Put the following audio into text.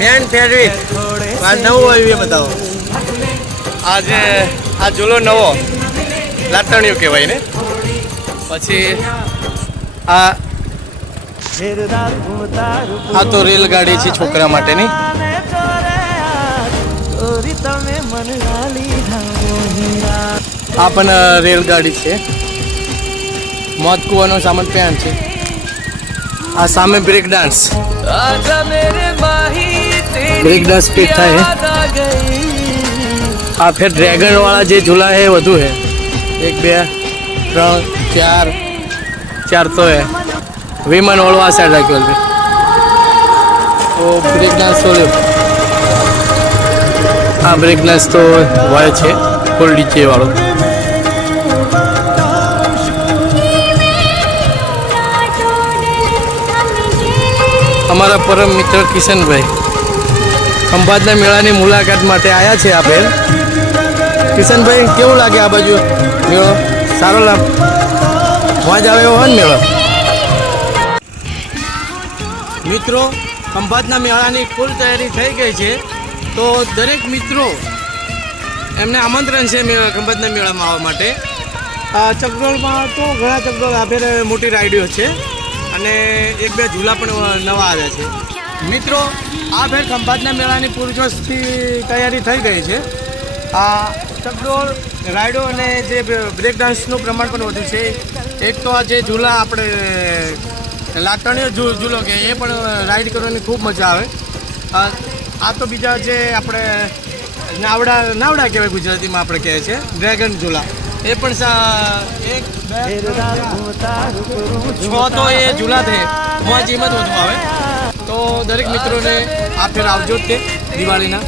Main ફેરવી આ નવું આવ્યું એ બતાવો. આજે આ ઝૂલો નવો લાટણીઓ કહેવાય ને. પછી આ તો રેલગાડી છે છોકરા માટેની. આ પણ રેલગાડી છે. મોત કુવાનો સામાન ત્યાં છે. આ સામે બ્રેક ડાન્સ સ્પીડ થાય. આ ફેર ડ્રેગન વાળા જે ઝૂલા है વધુ है. 1 2 3 4 तो है. વિમાન વાળો આ સાઈડ રાખ્યો છે. તો બ્રેક ડાન્સ તો લ્યો. આ બ્રેક ડાન્સ તો હોય છે ફૂલ ડીજે વાળો. અમારા પરમ મિત્ર કિશનભાઈ ખંભાતના મેળાની મુલાકાત માટે આવ્યા છે. આ બેન કિશનભાઈ, કેવું લાગે આ બાજુ મેળો? સારો લાભ મોજ આવે એવો હોય ને મેળો? મિત્રો, ખંભાતના મેળાની ફૂલ તૈયારી થઈ ગઈ છે. તો દરેક મિત્રો એમને આમંત્રણ છે ખંભાતના મેળામાં આવવા માટે. ચકડોળમાં તો ઘણા ચકડોળ આફેર મોટી રાઈડીઓ છે અને 1 2 ઝૂલા પણ નવા આવ્યા છે. મિત્રો, આ ફેર ખંભાતના મેળાની પૂરજોશથી તૈયારી થઈ ગઈ છે. આ ચકડોળ રાઈડો અને જે બ્રેક ડાન્સનું પ્રમાણ પણ વધુ છે. એક તો આ જે ઝૂલા આપણે લાટણીઓ ઝૂલો કે એ પણ રાઈડ કરવાની ખૂબ મજા આવે. આ તો બીજા જે આપણે નાવડા કહેવાય ગુજરાતીમાં આપણે કહે છે ડ્રેગન ઝૂલા, એ પણ 1 2 6 તો એ ઝૂલા છે. મોજ એમાં જ વધુ આવે. તો દરેક મિત્રોને આ ફેર આવજો તે દિવાળીના.